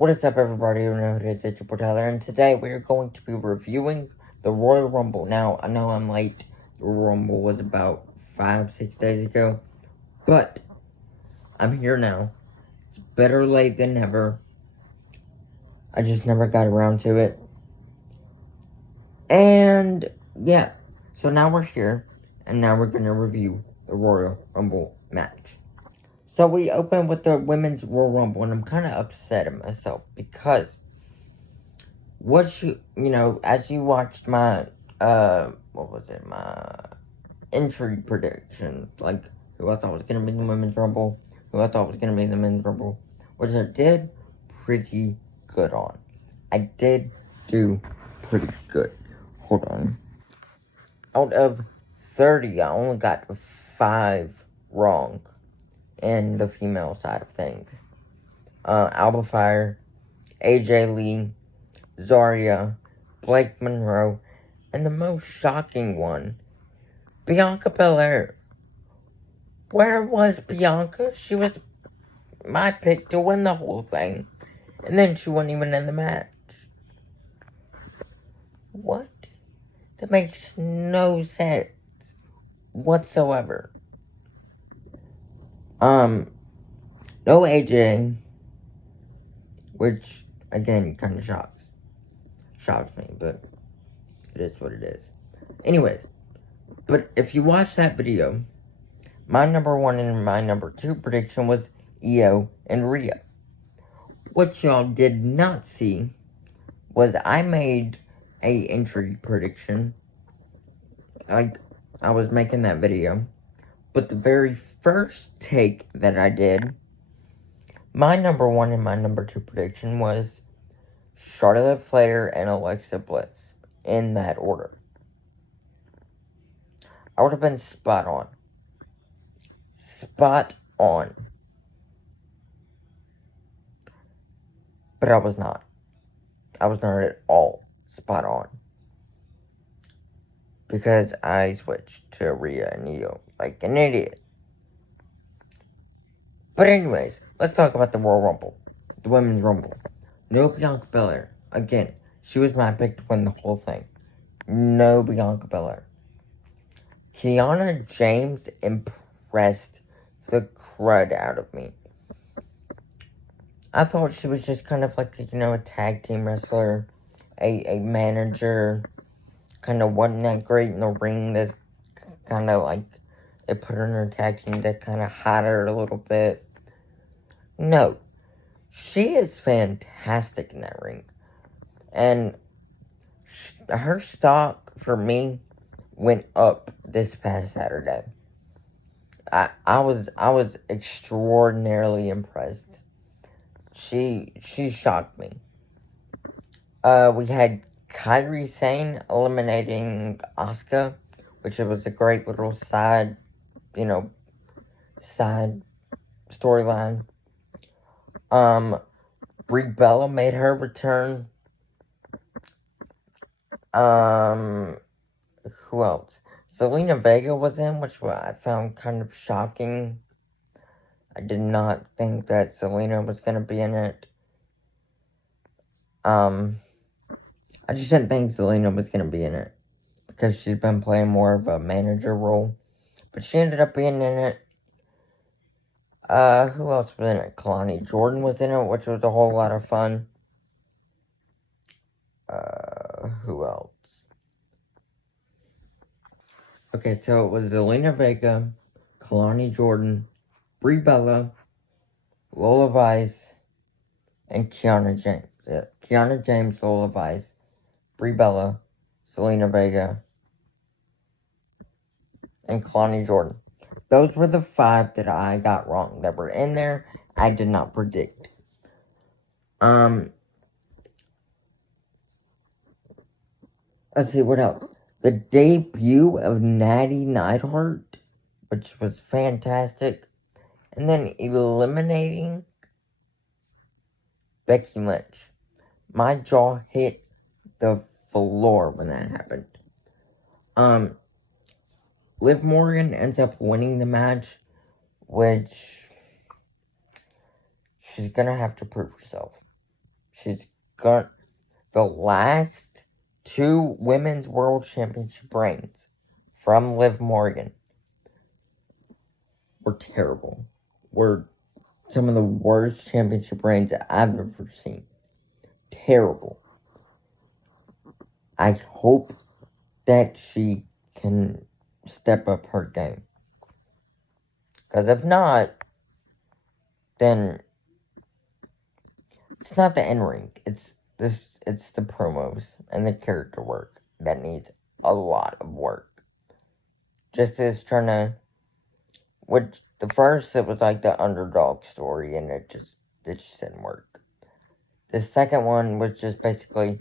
What is up, everybody? You know who it is, it's your boy Tyler, and today we are going to be reviewing the Royal Rumble. Now, I know I'm late. The Royal Rumble was about 5-6 days ago, but I'm here now. It's better late than never. I just never got around to it. And, yeah. So now we're here, and now we're going to review the Royal Rumble match. So we open with the Women's Royal Rumble, and I'm kind of upset at myself because as you watched my, my entry prediction, like who I thought was going to be the Women's Rumble, who I thought was going to be the Men's Rumble, which I did pretty good on. I did do pretty good. Hold on. Out of 30, I only got 5 wrong in the female side of things. Alba Fire, AJ Lee, Zarya, Blake Monroe, and the most shocking one, Bianca Belair. Where was Bianca? She was my pick to win the whole thing, and then she wasn't even in the match. What? That makes no sense whatsoever. No AJ, which again kind of shocks me, but it is what it is. Anyways, but if you watch that video, my number 1 and my number 2 prediction was Io and Rhea. What y'all did not see was I made a entry prediction. I was making that video, but the very first take that I did, my number 1 and my number 2 prediction was Charlotte Flair and Alexa Bliss, in that order. I would have been spot on. Spot on. But I was not. I was not at all spot on. Because I switched to Rhea and Io like an idiot. But anyways, let's talk about the Royal Rumble. The Women's Rumble. No Bianca Belair. Again, she was my pick to win the whole thing. No Bianca Belair. Kiana James impressed the crud out of me. I thought she was just kind of like, a tag team wrestler, a manager, kind of wasn't that great in the ring. That's kind of like, they put her in her tag team that kind of hide her a little bit. No, she is fantastic in that ring. And her stock, for me, went up this past Saturday. I was extraordinarily impressed. She shocked me. We had Kairi Sane eliminating Asuka, which was a great little side storyline. Brie Bella made her return. Who else? Zelina Vega was in, which I found kind of shocking. I did not think that Zelina was going to be in it. I just didn't think Zelina was going to be in it, because she's been playing more of a manager role. But she ended up being in it. Who else was in it? Kalani Jordan was in it, which was a whole lot of fun. Who else? Okay, so it was Zelina Vega, Kalani Jordan, Brie Bella, Lola Vice, and Kiana James. Yeah, Kiana James, Lola Vice, Brie Bella, Zelina Vega, and Kalani Jordan. Those were the 5 that I got wrong, that were in there. I did not predict. Let's see, what else? The debut of Natty Neidhart, which was fantastic. And then eliminating Becky Lynch. My jaw hit the floor when that happened. Liv Morgan ends up winning the match, which she's gonna have to prove herself. She's got the last 2 women's world championship reigns from Liv Morgan were terrible. Were some of the worst championship reigns I've ever seen. Terrible. I hope that she can step up her game. Because if not, then it's not the in-ring. It's the promos and the character work that needs a lot of work. Just as trying to, which the first it was like the underdog story, and it just didn't work. The second one was just basically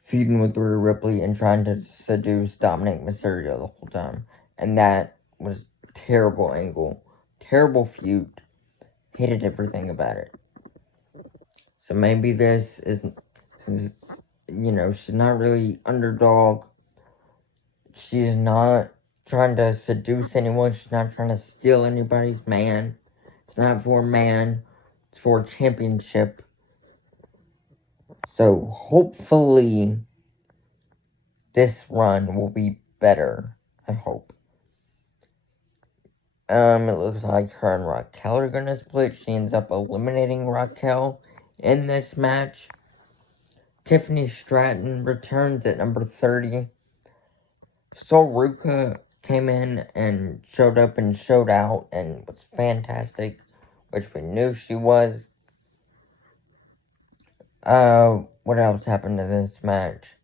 feuding with Rhea Ripley and trying to seduce Dominic Mysterio the whole time, and that was terrible angle, terrible feud. Hated everything about it. So maybe this is, she's not really underdog. She's not trying to seduce anyone. She's not trying to steal anybody's man. It's not for a man. It's for a championship. So hopefully this run will be better. I hope. It looks like her and Raquel are gonna split. She ends up eliminating Raquel in this match. Tiffany Stratton returns at number 30. Sol Ruka came in and showed up and showed out and was fantastic, which we knew she was. What else happened in this match?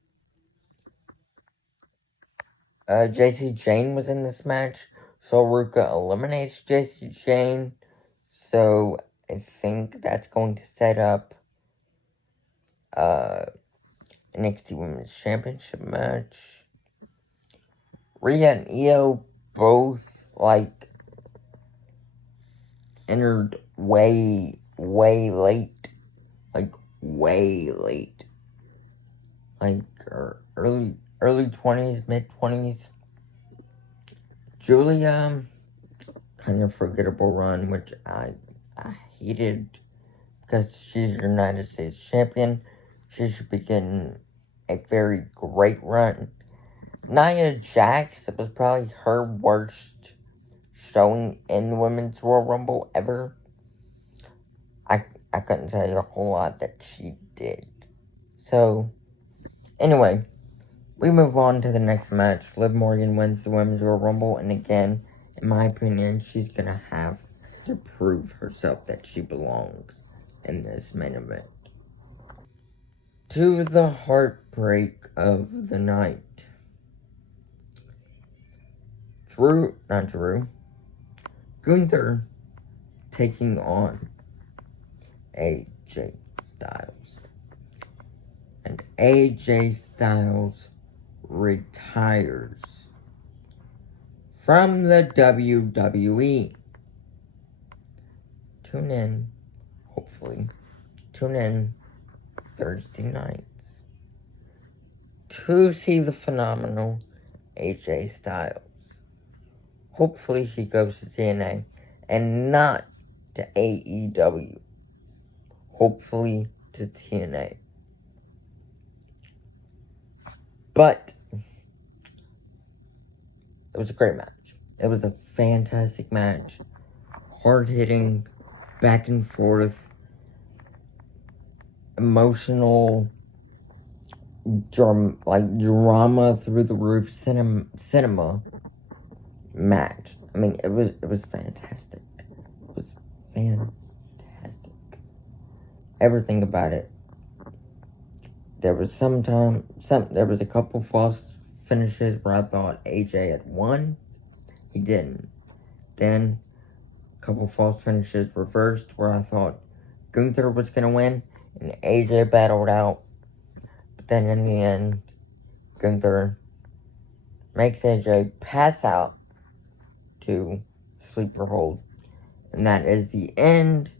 JC Jane was in this match. Sol Ruka eliminates JC Jane, so I think that's going to set up NXT Women's Championship match. Rhea and Io both, entered way late. Way late. Early 20s, mid-20s. Julia, kind of forgettable run, which I hated, because she's your United States champion. She should be getting a very great run. Nia Jax, it was probably her worst showing in the Women's Royal Rumble ever. I couldn't tell you a whole lot that she did. So, anyway, we move on to the next match. Liv Morgan wins the Women's Royal Rumble, and again, in my opinion, she's gonna have to prove herself that she belongs in this main event. To the heartbreak of the night. Gunther taking on AJ Styles. And AJ Styles retires from the WWE. Tune in Thursday nights to see the phenomenal AJ Styles. Hopefully he goes to TNA and not to AEW. Hopefully to TNA. But it was a great match. It was a fantastic match. Hard-hitting, back and forth, emotional, drama through the roof, cinema match. I mean, it was fantastic. It was fantastic. Everything about it. There was there was a couple false finishes where I thought AJ had won. He didn't. Then, a couple false finishes reversed where I thought Gunther was going to win and AJ battled out. But then in the end, Gunther makes AJ pass out to sleeper hold. And that is the end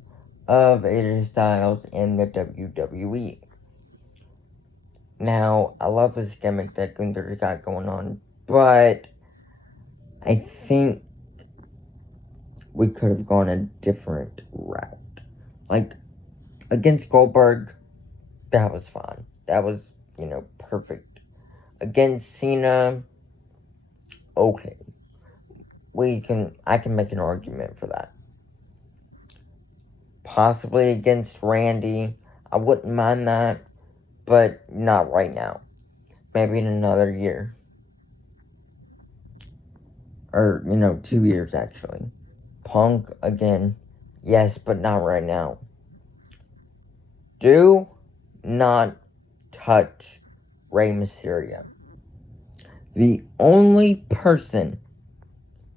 of AJ Styles in the WWE. Now, I love this gimmick that Gunther's got going on, but I think we could have gone a different route. Against Goldberg, that was fine. That was, perfect. Against Cena, okay. I can make an argument for that. Possibly against Randy, I wouldn't mind that, but not right now. Maybe in another year. Or, 2 years, actually. Punk, again, yes, but not right now. Do not touch Rey Mysterio. The only person,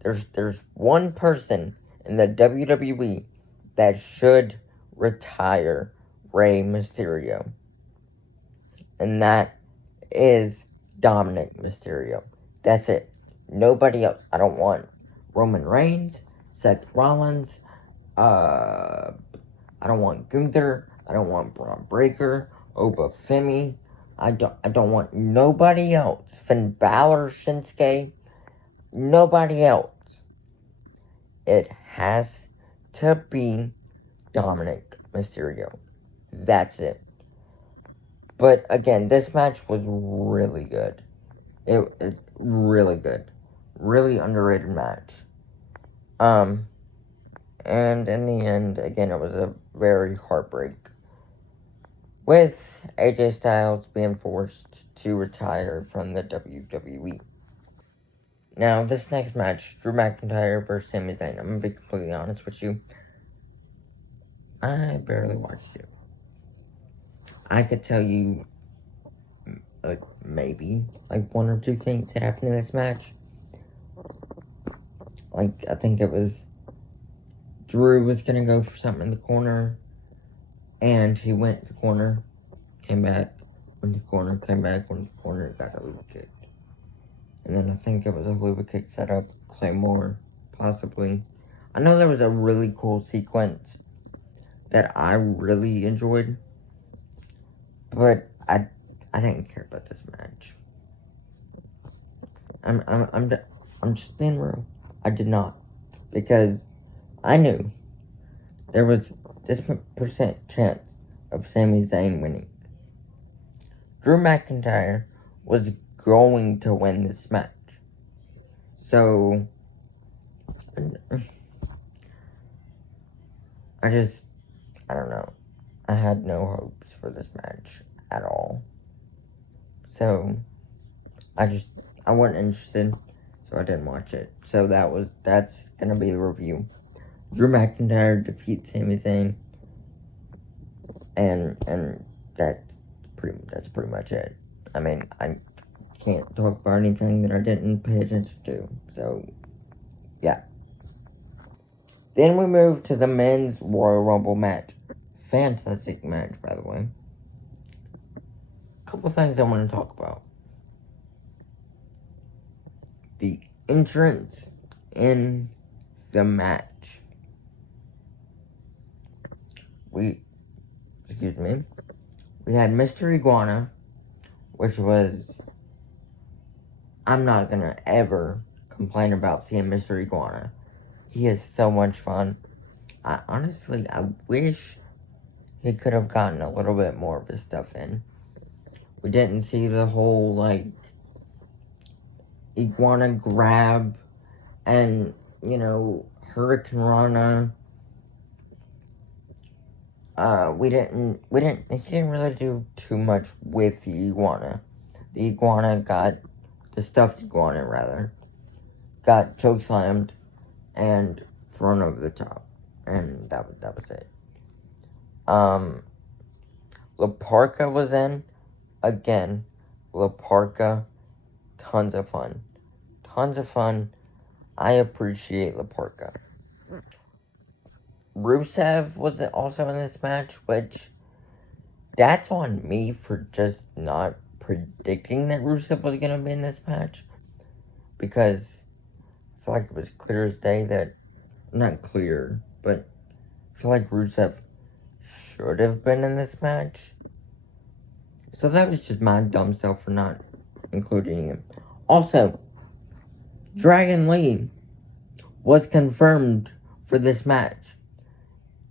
there's one person in the WWE that should retire Rey Mysterio. And that is Dominic Mysterio. That's it. Nobody else. I don't want Roman Reigns, Seth Rollins, I don't want Gunther, I don't want Braun Breaker, Oba Femi, I don't want nobody else. Finn Balor, Shinsuke, nobody else. It has to be Dominic Mysterio. That's it. But again, this match was really good. It really good. Really underrated match. And in the end, again, it was a very heartbreak. With AJ Styles being forced to retire from the WWE. Now, this next match, Drew McIntyre versus Sami Zayn. I'm going to be completely honest with you. I barely watched it. I could tell you, maybe, one or two things that happened in this match. I think it was Drew was going to go for something in the corner, and he went to the corner, came back, went to the corner, came back, went to the corner, got a Luba kick. And then I think it was a Luba kick setup, Claymore, possibly. I know there was a really cool sequence that I really enjoyed, but I didn't care about this match. I'm just being real. I did not, because I knew there was this percent chance of Sami Zayn winning. Drew McIntyre was going to win this match. So, I don't know. I had no hopes for this match at all. So, I wasn't interested, so I didn't watch it. So that's gonna be the review. Drew McIntyre defeats Sami Zayn, and that's pretty much it. I mean, I can't talk about anything that I didn't pay attention to. So, yeah. Then we move to the men's Royal Rumble match. Fantastic match, by the way. Couple things I want to talk about. The entrance in the match. We had Mr. Iguana, which was, I'm not gonna ever complain about seeing Mr. Iguana. He is so much fun. I wish he could have gotten a little bit more of his stuff in. We didn't see the whole, Iguana grab and, Hurricane Rana. He didn't really do too much with the iguana. The stuffed iguana, rather, got chokeslammed and thrown over the top. And that was it. La Parka was in. Again, La Parka, tons of fun. I appreciate La Parka. Rusev was also in this match, which, that's on me for just not predicting that Rusev was going to be in this match. Because I feel like it was clear as day that, not clear, but I feel like Rusev should have been in this match. So that was just my dumb self for not including him. Also, Dragon Lee was confirmed for this match.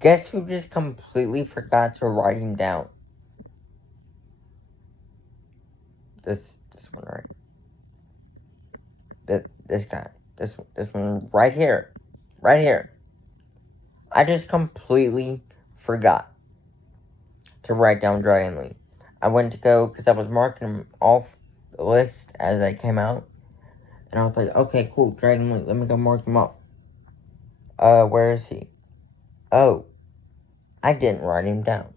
Guess who just completely forgot to write him down? This one right. This guy. This one right here. Right here. I just completely forgot to write down Dragon Lee. I went to go, because I was marking them off the list as they came out. And I was like, okay, cool, Dragon Lee, let me go mark him off. Where is he? Oh, I didn't write him down.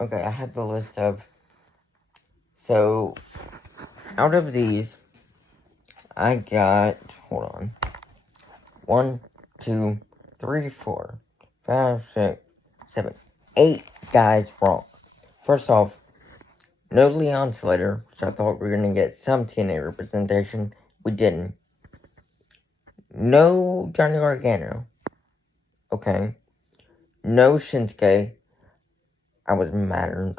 Okay, I have the list of... So, out of these, I got... Hold on. 1, 2, 3, 4, 5, 6, 7, 8 guys wrong. First off, no Leon Slater, which I thought we were going to get some TNA representation. We didn't. No Johnny Gargano. Okay. No Shinsuke. I was mad at him.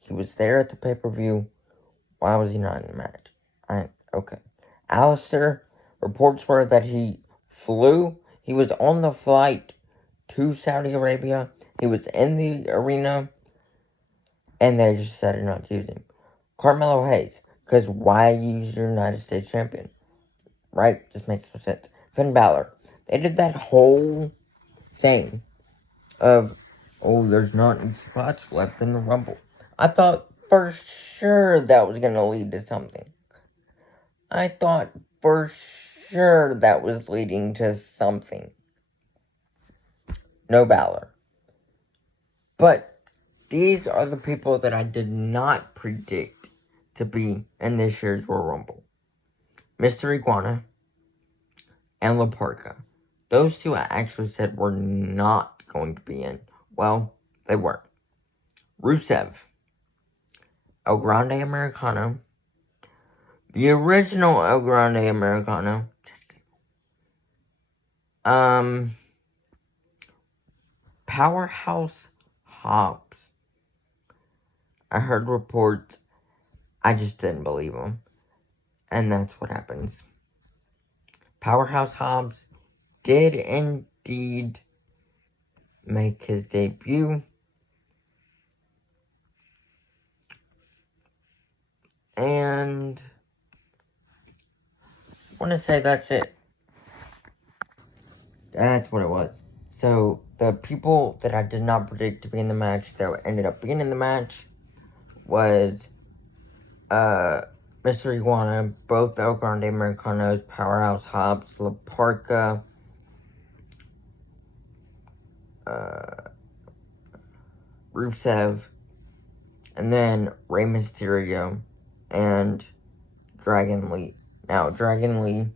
He was there at the pay-per-view. Why was he not in the match? Okay. Alistair, reports were that he flew. He was on the flight to Saudi Arabia. He was in the arena. And they just decided not to use him. Carmelo Hayes. Because why use your United States champion? Right? Just makes no sense. Finn Balor. They did that whole thing of, oh, there's not any spots left in the Rumble. I thought for sure that was going to lead to something. I thought for sure that was leading to something. No Balor. But these are the people that I did not predict to be in this year's Royal Rumble. Mr. Iguana and La Parka. Those two I actually said were not going to be in. Well, they were. Rusev. El Grande Americano. The original El Grande Americano. Powerhouse Hobbs. I heard reports. I just didn't believe them. And that's what happens. Powerhouse Hobbs did indeed make his debut. And I want to say that's it. That's what it was. So, the people that I did not predict to be in the match that ended up being in the match was Mr. Iguana, both El Grande Americanos, Powerhouse Hobbs, La Parka, Rusev, and then Rey Mysterio and Dragon Lee. Now, Dragon Lee,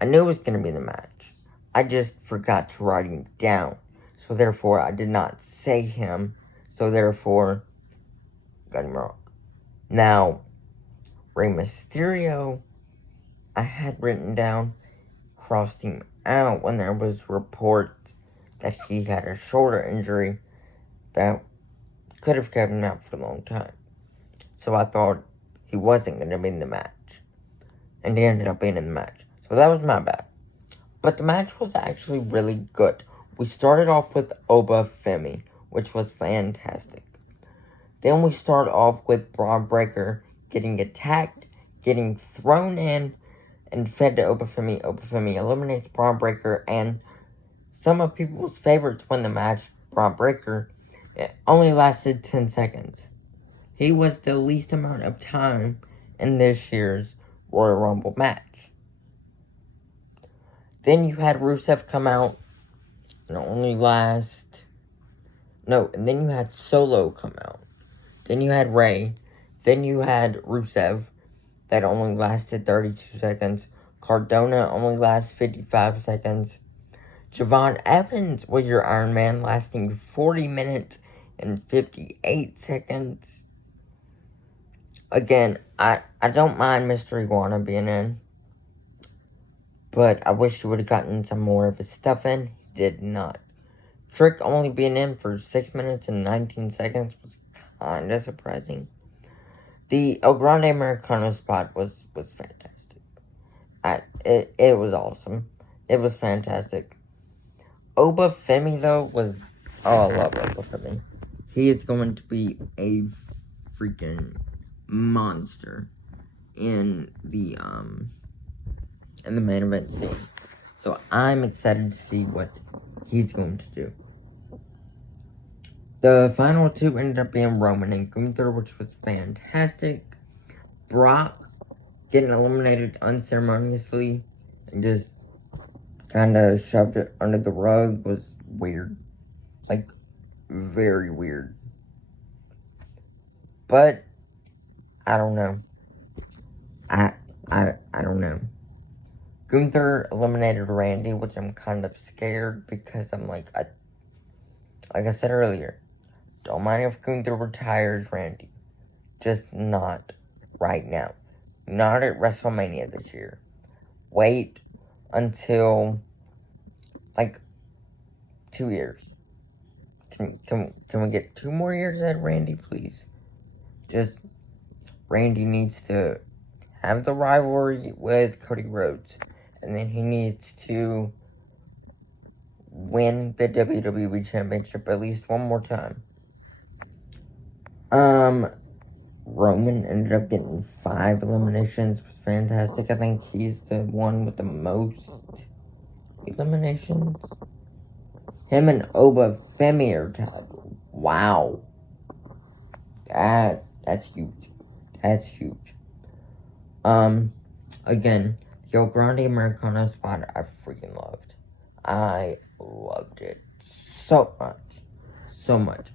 I knew it was going to be in the match. I just forgot to write him down. So, therefore, I did not say him. So, therefore, got him wrong. Now, Rey Mysterio, I had written down, crossed him out when there was reports that he had a shoulder injury that could have kept him out for a long time. So I thought he wasn't going to be in the match. And he ended up being in the match. So that was my bad. But the match was actually really good. We started off with Oba Femi, which was fantastic. Then we start off with Braun Breaker getting attacked, getting thrown in, and fed to Oba Femi. Oba Femi eliminates Braun Breaker, and some of people's favorites win the match, Braun Breaker. It only lasted 10 seconds. He was the least amount of time in this year's Royal Rumble match. Then you had Rusev come out and and then you had Solo come out. Then you had Rey. Then you had Rusev. That only lasted 32 seconds. Cardona only lasted 55 seconds. Javon Evans was your Iron Man, lasting 40 minutes and 58 seconds. Again, I don't mind Mr. Iguana being in. But I wish he would have gotten some more of his stuff in. He did not. Trick only being in for 6 minutes and 19 seconds was kind of surprising. The El Grande Americano spot was fantastic. It was awesome. It was fantastic. Oba Femi, though, was... Oh, I love Oba Femi. he is going to be a freaking monster in the main event scene. So I'm excited to see what he's going to do. The final two ended up being Roman and Gunther, which was fantastic. Brock getting eliminated unceremoniously and just kind of shoved it under the rug was weird. Like, very weird. But, I don't know. I don't know. Gunther eliminated Randy, which I'm kind of scared because I'm like I said earlier, don't mind if Gunther retires Randy. Just not right now. Not at WrestleMania this year. Wait until, like, 2 years. Can we get 2 more years at Randy, please? Just, Randy needs to have the rivalry with Cody Rhodes. And then he needs to win the WWE Championship at least one more time. Roman ended up getting 5 eliminations. It was fantastic. I think he's the one with the most eliminations. Him and Oba Femi are tied. Wow. That's huge. That's huge. Again, the El Grande Americano spot I freaking loved. I loved it so much. So much.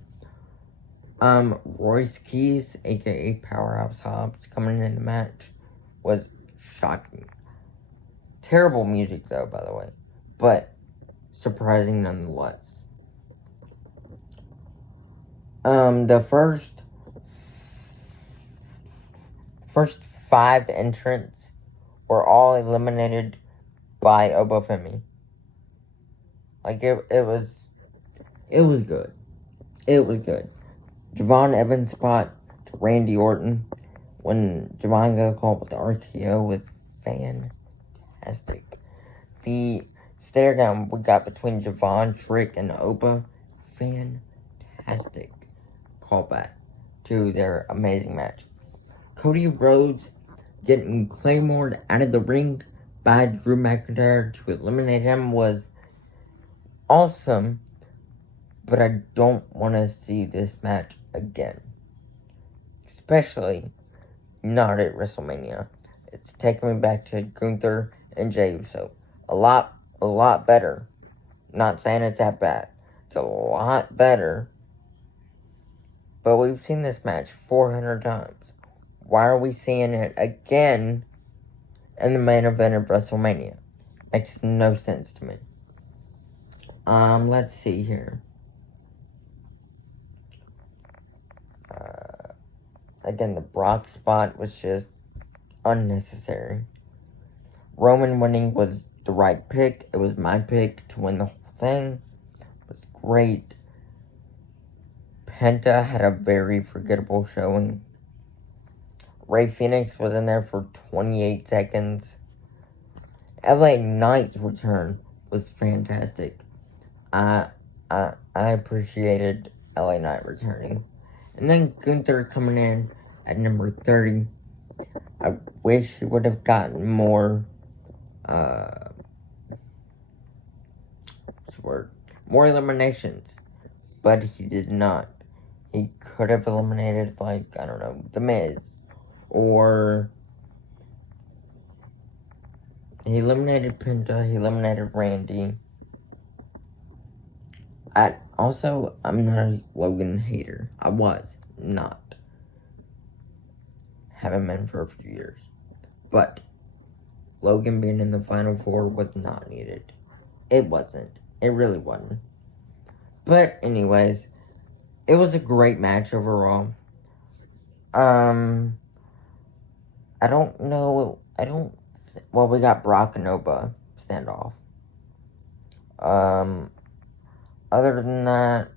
Royce Keys, aka Powerhouse Hobbs, coming in the match was shocking. Terrible music though, by the way, but surprising nonetheless. The first 5 entrants were all eliminated by Obafemi. Like it was good. It was good. Javon Evans spot to Randy Orton when Javon got called with the RKO was fantastic. The stare down we got between Javon, Trick, and Oba, fantastic callback to their amazing match. Cody Rhodes getting Claymored out of the ring by Drew McIntyre to eliminate him was awesome, but I don't want to see this match again. Especially not at WrestleMania. It's taking me back to Gunther and Jey Uso. A lot better. Not saying it's that bad. It's a lot better. But we've seen this match 400 times. Why are we seeing it again in the main event of WrestleMania? Makes no sense to me. Let's see here. Again, the Brock spot was just unnecessary. Roman winning was the right pick. It was my pick to win the whole thing. It was great. Penta had a very forgettable showing. Rey Fenix was in there for 28 seconds. LA Knight's return was fantastic. I appreciated LA Knight returning. And then Gunther coming in at number 30. I wish he would have gotten more, more eliminations. But he did not. He could have eliminated, like, I don't know, The Miz. Or he eliminated Penta. He eliminated Randy. I'm not a Logan hater. I was not. Haven't been for a few years. But Logan being in the Final Four was not needed. It wasn't. It really wasn't. But anyways, it was a great match overall. I don't know. Well, we got Brock and Oba standoff. Other than that,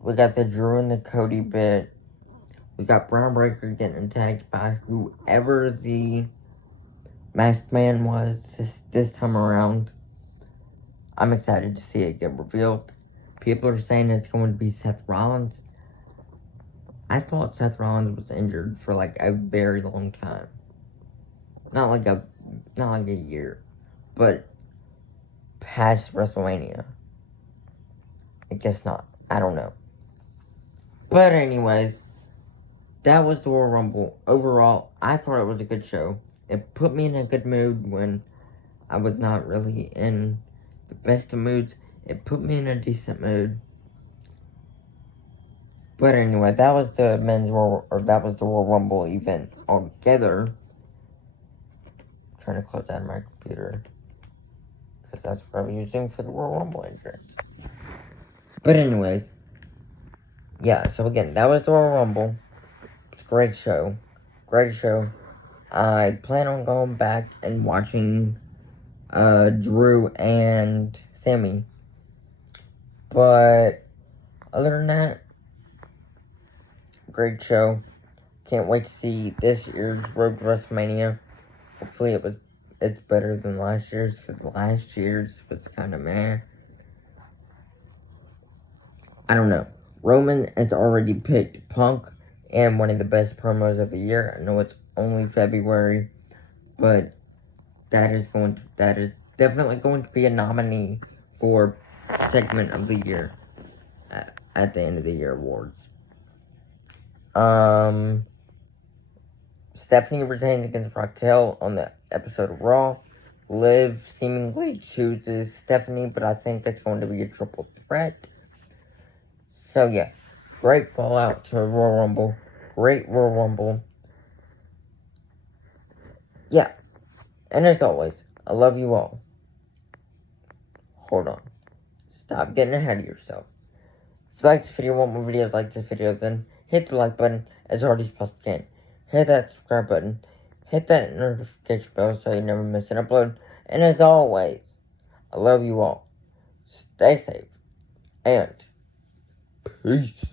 we got the Drew and the Cody bit. We got Braun Breaker getting attacked by whoever the masked man was this time around. I'm excited to see it get revealed. People are saying it's going to be Seth Rollins. I thought Seth Rollins was injured for like a very long time. Not like a year, but past WrestleMania. I guess not. I don't know. But anyways, that was the Royal Rumble. Overall, I thought it was a good show. It put me in a good mood when I was not really in the best of moods. It put me in a decent mood. But anyway, that was the that was the Royal Rumble event altogether. I'm trying to close out my computer, because that's what I was using for the Royal Rumble entrance. But anyways, yeah, so again, that was the Royal Rumble. It's a great show. Great show. I plan on going back and watching Drew and Sammy. But other than that, great show. Can't wait to see this year's Road to WrestleMania. Hopefully it's better than last year's, because last year's was kind of meh. I don't know. Roman has already picked Punk and one of the best promos of the year. I know it's only February, but that is definitely going to be a nominee for segment of the year at the end of the year awards. Stephanie retains against Raquel on the episode of Raw. Liv seemingly chooses Stephanie, but I think it's going to be a triple threat. So yeah, great fallout to Royal Rumble. Great Royal Rumble. Yeah, and as always, I love you all. Hold on. Stop getting ahead of yourself. If you like this video, want more videos like this video, then hit the like button as hard as you possibly can. Hit that subscribe button. Hit that notification bell so you never miss an upload. And as always, I love you all. Stay safe. And peace.